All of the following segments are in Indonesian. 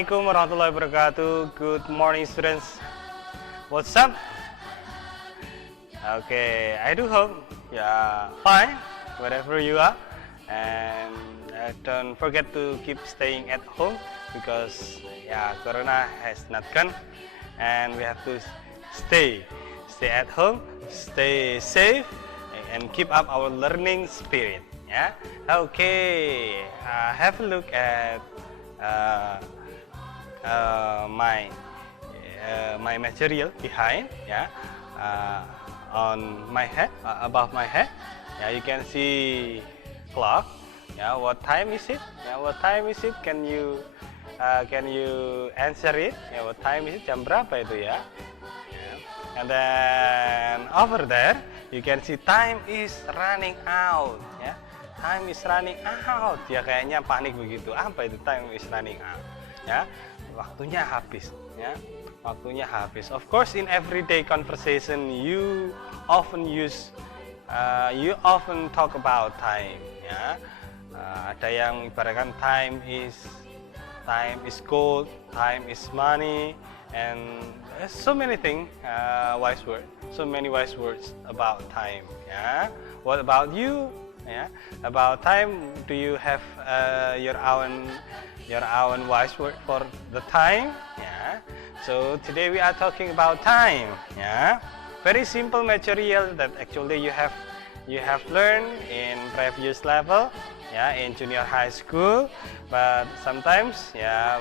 Assalamualaikum warahmatullahi wabarakatuh. Good morning, students. What's up? Okay, I do hope you're fine wherever you are, and don't forget to keep staying at home because Corona has not gone, and we have to stay at home, stay safe, and keep up our learning spirit. Yeah. Okay. Have a look at my material behind, on my head, above my head. You can see clock. What time is it? What time is it? Can you answer it? What time is it? Jam berapa itu ya? And then over there you can see time is running out. Time is running out. Ya kayaknya panik begitu. Apa itu time is running out? Waktunya habis. Waktunya habis. Of course, in everyday conversation you often talk about time. Ada yang ibaratkan time is gold, time is money, and so many things, so many wise words about time. What about you? About time, do you have your own wise word for the time? So today we are talking about time. Very simple material that actually you have learned in previous level, in junior high school, but sometimes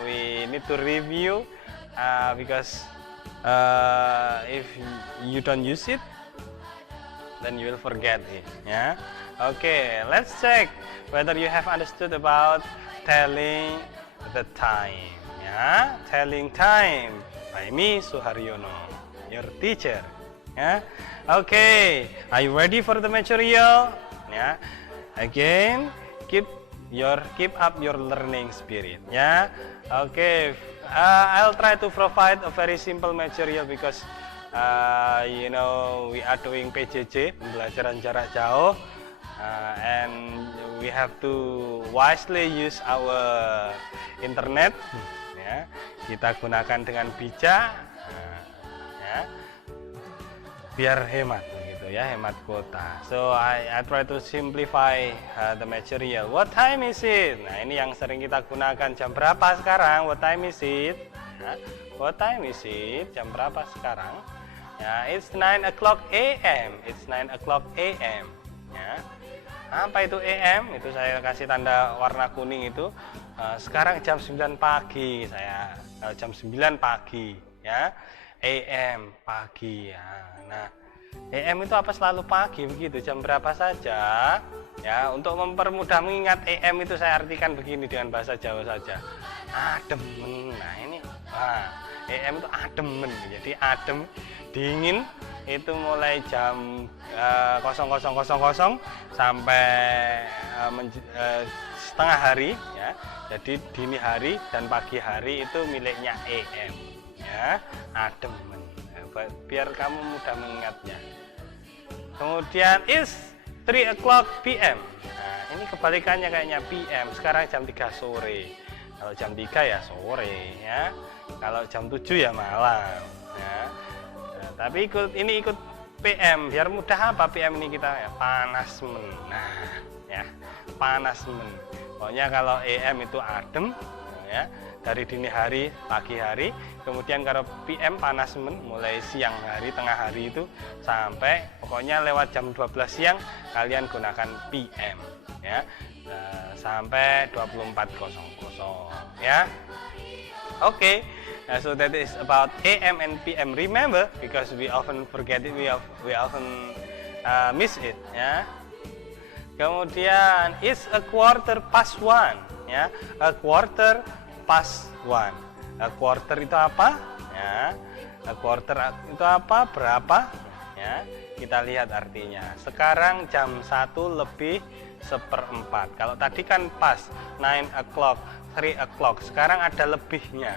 we need to review because if you don't use it, then you will forget it. Okay, let's check whether you have understood about telling the time. Telling time by me, Suharyono, your teacher. Okay, are you ready for the material? Again, keep up your learning spirit. Okay, I'll try to provide a very simple material because we are doing PJJ, pembelajaran jarak jauh, and we have to wisely use our internet. Kita gunakan dengan bijak, biar hemat begitu hemat kuota. So I try to simplify the material. What time is it? Nah, ini yang sering kita gunakan. Jam berapa sekarang? What time is it? What time is it? Jam berapa sekarang? It's 9 o'clock a.m. It's 9 o'clock a.m. Apa itu AM? Itu saya kasih tanda warna kuning itu. Sekarang jam 9 pagi, jam 9 pagi, AM pagi. Nah, AM itu apa selalu pagi begitu? Jam berapa saja? Untuk mempermudah mengingat AM itu saya artikan begini dengan bahasa Jawa saja. Ademen. Nah, ini AM itu ademen. Jadi adem, dingin itu mulai jam 00.00 sampai setengah hari, jadi dini hari dan pagi hari itu miliknya AM, ademen, biar kamu mudah mengingatnya. Kemudian is 3 o'clock PM. Nah, ini kebalikannya kayaknya PM. Sekarang jam 3 sore. Kalau jam 3 ya sore, Kalau jam 7 ya malam, Tapi ini ikut PM, biar mudah apa PM ini kita panas men. Nah, panas men. Pokoknya kalau AM itu adem, dari dini hari, pagi hari. Kemudian kalau PM panas men, mulai siang hari, tengah hari itu sampai pokoknya lewat jam 12 siang kalian gunakan PM, sampai 24.00, Okay. So that is about AM and PM. Remember, because we often forget it, we often miss it. Kemudian it's a 1:15. A 1:15. A quarter itu apa? A quarter itu apa? Berapa? Kita lihat artinya. Sekarang jam 1:04. Kalau tadi kan pas 9 o'clock, 3 o'clock. Sekarang ada lebihnya.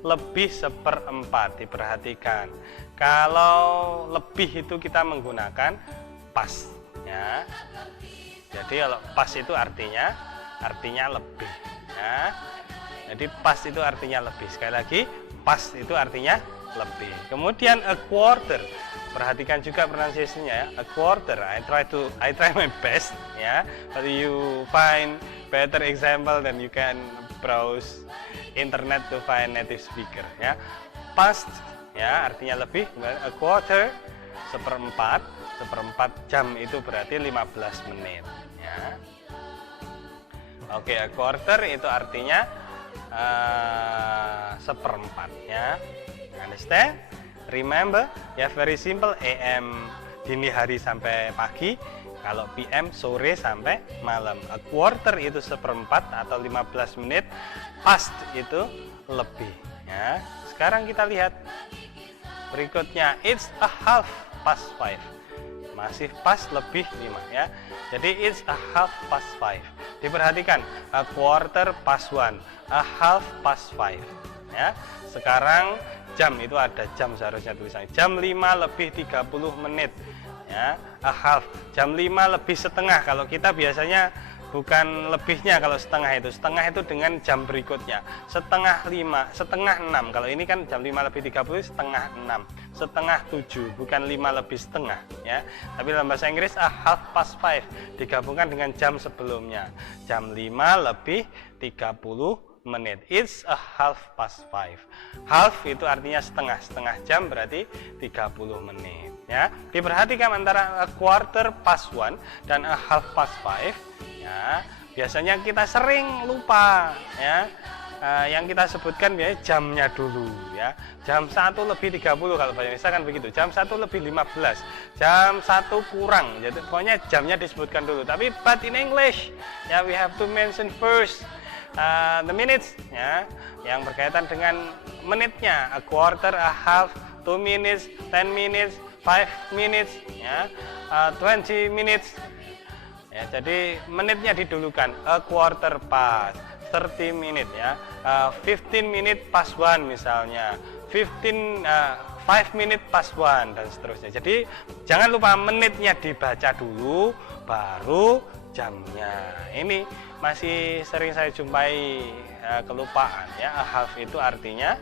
Lebih 1/4, diperhatikan. Kalau lebih itu kita menggunakan pas, Jadi kalau pas itu artinya lebih, Jadi past itu artinya lebih. Sekali lagi, past itu artinya lebih. Kemudian a quarter. Perhatikan juga pronunciation-nya ya. A quarter. I try my best ya. But you find better example, then you can browse internet to find native speaker ya. Past ya artinya lebih. A quarter, seperempat jam itu berarti 15 menit ya. Oke, a quarter itu artinya seperempat ya. Understand? Remember, ya very simple. AM dini hari sampai pagi, kalau PM sore sampai malam. A quarter itu seperempat atau 15 menit, past itu lebih ya. Sekarang kita lihat berikutnya, it's a half past 5. Masih pas lebih 5 ya. Jadi it's a half past 5. Diperhatikan, a quarter past 1, a half past 5 ya. Sekarang jam itu ada jam seharusnya tulisannya. Jam 5 lebih 30 menit ya. A half, jam 5 lebih setengah. Kalau kita biasanya bukan lebihnya, kalau setengah itu dengan jam berikutnya. Setengah 5, setengah 6. Kalau ini kan jam 5 lebih 30 setengah 6. Setengah 7, bukan 5 lebih setengah ya. Tapi dalam bahasa Inggris a half past 5 digabungkan dengan jam sebelumnya. Jam 5 lebih 30 menit. It's a half past 5. Half itu artinya setengah. Setengah jam berarti 30 menit ya. Diperhatikan antara a quarter past 1 dan a half past 5 ya. Biasanya kita sering lupa ya. Yang kita sebutkan biasanya jamnya dulu ya. Jam 1 lebih 30 kalau bahasa Indonesia kan begitu. Jam 1 lebih 15. Jam 1 kurang. Jadi pokoknya jamnya disebutkan dulu. Tapi but in English ya, we have to mention first the minutes ya, yang berkaitan dengan menitnya. A quarter, a half, 2 minutes, 10 minutes, 5 minutes ya, 20 minutes ya. Jadi menitnya didulukan. A quarter past, 30 minutes ya, 15 minutes past 1 misalnya, 5 minutes past 1 dan seterusnya. Jadi jangan lupa menitnya dibaca dulu baru jamnya. Ini masih sering saya jumpai kelupaan ya. A half itu artinya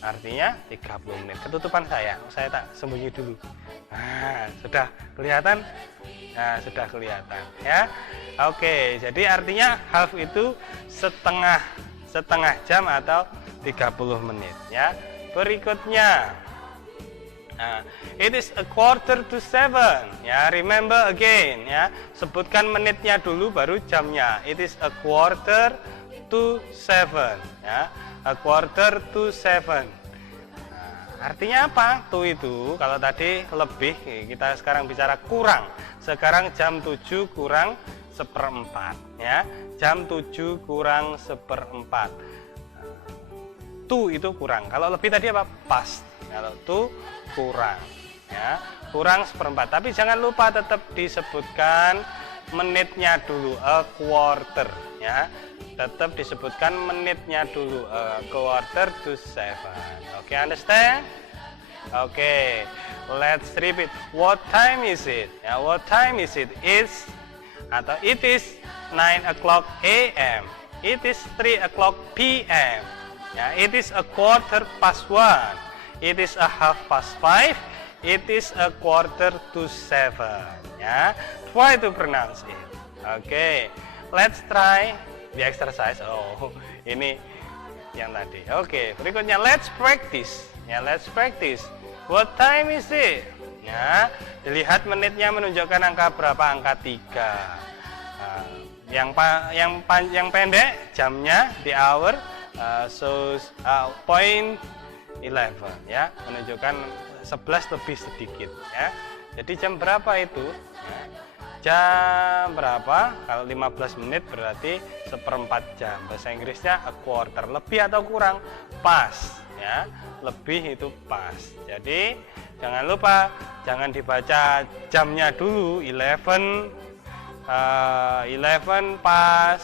30 menit. Ketutupan saya tak sembunyi dulu. Nah, sudah kelihatan? Nah, sudah kelihatan ya. Oke, jadi artinya half itu setengah jam atau 30 menit ya. Berikutnya, it is a quarter to 7 ya. Remember again ya, sebutkan menitnya dulu baru jamnya. It is a quarter to 7 ya, a quarter to 7. Artinya apa? To itu kalau tadi lebih, kita sekarang bicara kurang. Sekarang jam 7 kurang seperempat ya. Jam 7 kurang seperempat. To itu kurang. Kalau lebih tadi apa? Past. Kalau to kurang ya, kurang seperempat. Tapi jangan lupa tetap disebutkan menitnya dulu, a quarter ya. Tetap disebutkan menitnya dulu, a quarter to 7. Oke, understand? Oke, let's repeat. What time is it? Ya, what time is it? It is 9 o'clock a.m. It is 3 o'clock p.m. Ya, it is a quarter past 1. It is a half past 5. It is a quarter to 7. Ya, try to pronounce it. Oke, let's try the exercise. Oh, ini yang tadi. Oke, berikutnya let's practice. Ya, let's practice. What time is it? Ya, dilihat menitnya menunjukkan angka berapa? Angka 3. Yang pendek jamnya di hour, point 11 ya, menunjukkan 11 lebih sedikit ya. Jadi jam berapa itu ya? Jam berapa? Kalau 15 menit berarti seperempat jam. Bahasa Inggrisnya a quarter. Lebih atau kurang? Pas ya. Lebih itu pas. Jadi jangan lupa, jangan dibaca jamnya dulu 11 pas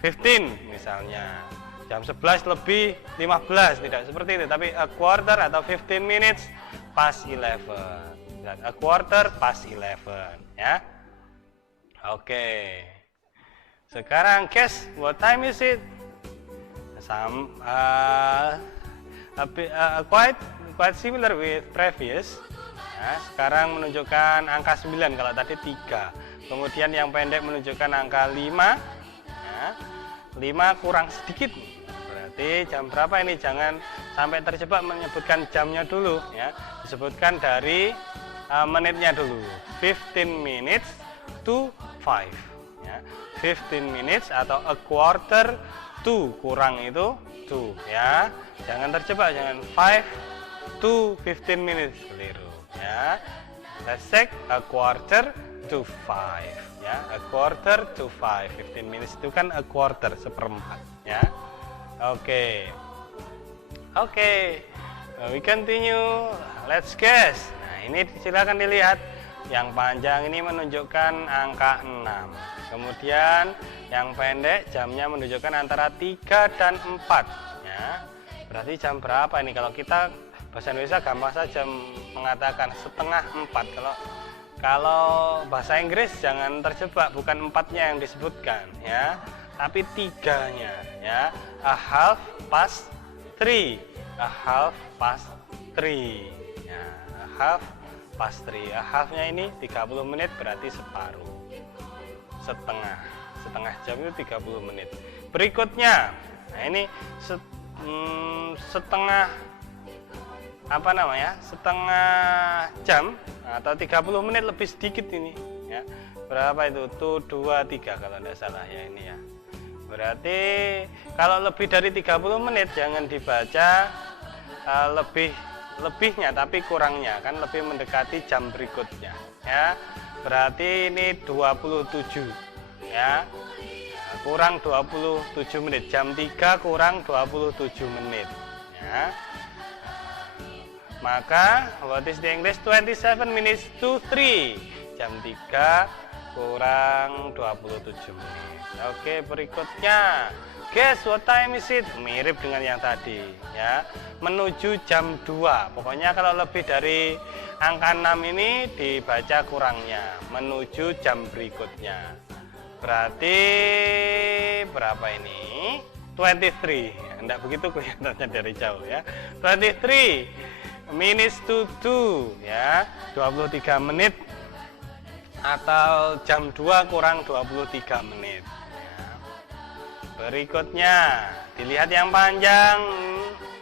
15 misalnya. Jam 11 lebih 15, tidak seperti itu, tapi a quarter atau 15 minutes past 11. A quarter past 11 ya. Oke. Sekarang guess what time is it? Some quite similar with previous. Ya, sekarang menunjukkan angka 9 kalau tadi 3. Kemudian yang pendek menunjukkan angka 5. Ya, 5 kurang sedikit. Berarti jam berapa ini? Jangan sampai terjebak menyebutkan jamnya dulu ya. Disebutkan dari menitnya dulu. 15 minutes to 5 ya. 15 minutes atau a quarter to, kurang itu 2 ya. Jangan terjebak, jangan 5 to 15 minutes, keliru ya. Let's check a quarter to 5 ya. A quarter to 5. 15 minutes itu kan a quarter, seperempat ya. Oke. We continue. Let's guess. Nah, ini silakan dilihat. Yang panjang ini menunjukkan angka 6. Kemudian yang pendek jamnya menunjukkan antara 3 dan 4 ya. Berarti jam berapa ini? Kalau kita bahasa Indonesia gampang saja mengatakan setengah 4. Kalau bahasa Inggris jangan terjebak, bukan 4-nya yang disebutkan ya, tapi 3-nya ya. A half past 3. A half past 3 ya. A half past 3. A half-nya ini 30 menit, berarti separuh. Setengah jam itu 30 menit. Berikutnya, nah ini setengah setengah jam atau 30 menit lebih sedikit ini ya. Berapa itu? 2, 3 kalau tidak salah ya ini ya. Berarti kalau lebih dari 30 menit jangan dibaca lebihnya, tapi kurangnya, kan lebih mendekati jam berikutnya ya. Berarti ini 27 ya. Kurang 27 menit. Jam 3 kurang 27 menit ya. Maka what is the English? 27 minutes to 3. Jam 3 kurang 27 menit. Oke, berikutnya. Guess what time is it? Mirip dengan yang tadi ya. Menuju jam 2. Pokoknya kalau lebih dari angka 6 ini dibaca kurangnya. Menuju jam berikutnya. Berarti berapa ini? 23. Enggak begitu kelihatannya dari jauh ya. 23 minutes to 2 ya. 23 menit atau jam 2 kurang 23 menit. Berikutnya, dilihat yang panjang,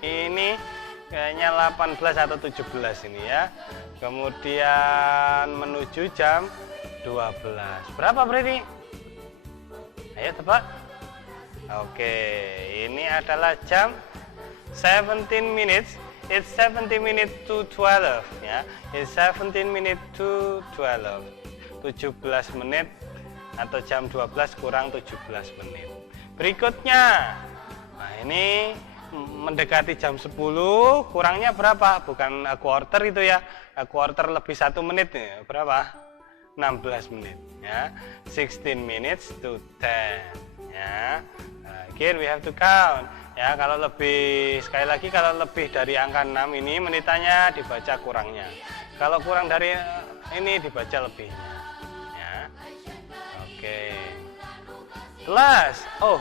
ini kayaknya 18 atau 17 ini ya. Kemudian menuju jam 12. Berapa berarti? Ayo tebak. Oke, ini adalah jam 17 minutes. It's 17 minutes to 12 ya. It's 17 minutes to 12. 17 menit atau jam 12 kurang 17 menit. Berikutnya, nah ini mendekati jam 10, kurangnya berapa? Bukan a quarter itu ya, a quarter lebih 1 menit nih. Berapa? 16 menit ya. 16 minutes to 10 ya. Again we have to count ya. Kalau lebih, sekali lagi, kalau lebih dari angka 6 ini menitannya dibaca kurangnya. Kalau kurang dari ini dibaca lebihnya ya. Oke. Telas. Oh,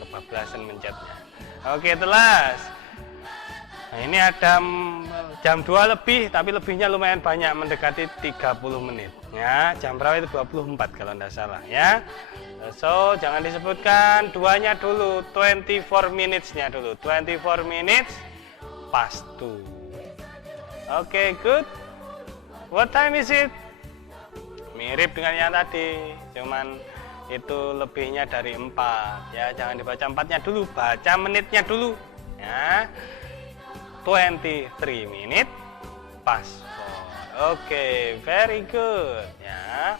kebablasan mencetnya. Oke, telas. Nah, ini ada jam 2 lebih, tapi lebihnya lumayan banyak, mendekati 30 menit ya. Jam berapa itu? 24 kalau tidak salah ya. So, jangan disebutkan duanya dulu, 24 minutes-nya dulu. 24 minutes past 2. Oke, good. What time is it? Mirip dengan yang tadi, cuman itu lebihnya dari 4 ya. Jangan dibaca 4-nya dulu, baca menitnya dulu ya. 23 minutes past 4. Oke, very good ya.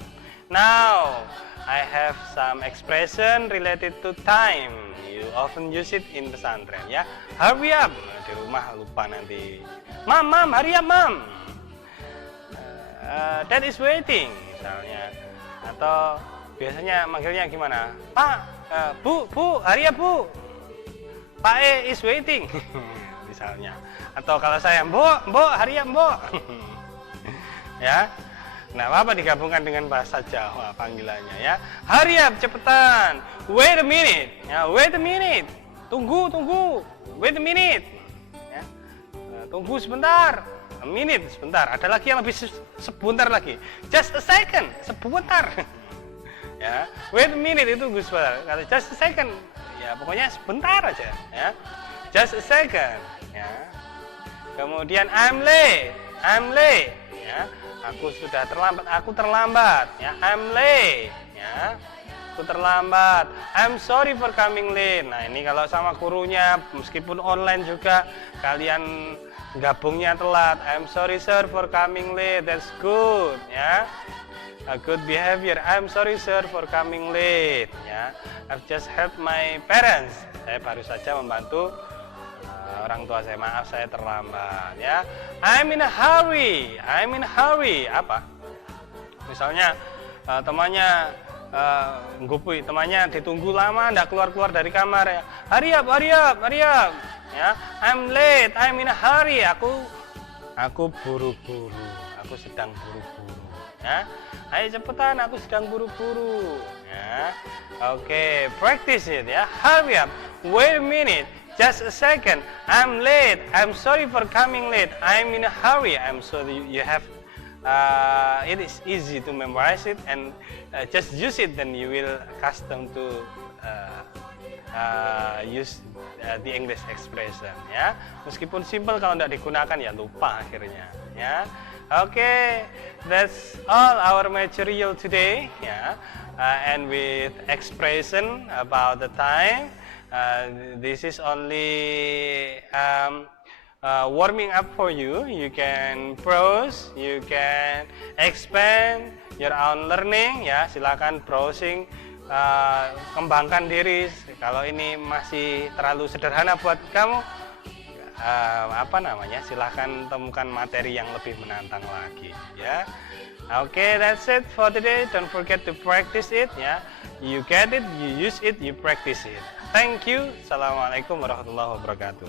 Now I have some expression related to time. You often use it in pesantren ya. Hurry up. Di rumah lupa nanti. Mam, hurry up, mam. Dad is waiting misalnya. Atau biasanya manggilnya gimana? Pak, bu, hurry up, bu. Pak is waiting. Misalnya. Atau kalau saya, mbok, hurry up, mbok. Ya. Nah, apa digabungkan dengan bahasa Jawa panggilannya ya. Hurry up, cepetan. Wait a minute. Ya, wait a minute. Tunggu, tunggu. Wait a minute. Ya. Tunggu sebentar. A minute, sebentar. Ada lagi yang lebih sebentar lagi. Just a second, sebentar. Ya, wait a minute itu tunggu sebentar. Kalau just a second, ya pokoknya sebentar aja. Ya, just a second. Ya. Kemudian I'm late. Ya. Aku sudah terlambat, aku terlambat. Ya, I'm late. Ya, aku terlambat. I'm sorry for coming late. Nah, ini kalau sama gurunya, meskipun online juga, kalian gabungnya telat. I'm sorry sir for coming late. That's good. Ya, a good behavior. I'm sorry sir for coming late. Ya, I've just helped my parents. Saya baru saja membantu orang tua saya, maaf saya terlambat ya. I'm in a hurry. Apa? Misalnya temannya ngupui, temannya ditunggu lama ndak keluar dari kamar ya. Hurry up. Ya, I'm late. I'm in a hurry. Aku buru-buru. Aku sedang buru-buru. Ya. Ayo cepetan, aku sedang buru-buru. Ya. Oke, practice it ya. Hurry up. Wait a minute. Just a second. I'm late. I'm sorry for coming late. I'm in a hurry. I'm sorry. You have. It is easy to memorize it and just use it. Then you will custom to use the English expression. Ya. Meskipun simple, kalau tidak digunakan ya lupa akhirnya. Ya. Okay, that's all our material today. Ya. And with expression about the time. This is only warming up for you. You can browse, you can expand your own learning. Ya, silakan browsing, kembangkan diri. Kalau ini masih terlalu sederhana buat kamu, silakan temukan materi yang lebih menantang lagi. Ya, okay, that's it for today. Don't forget to practice it. Ya, you get it, you use it, you practice it. Thank you. Assalamualaikum warahmatullahi wabarakatuh.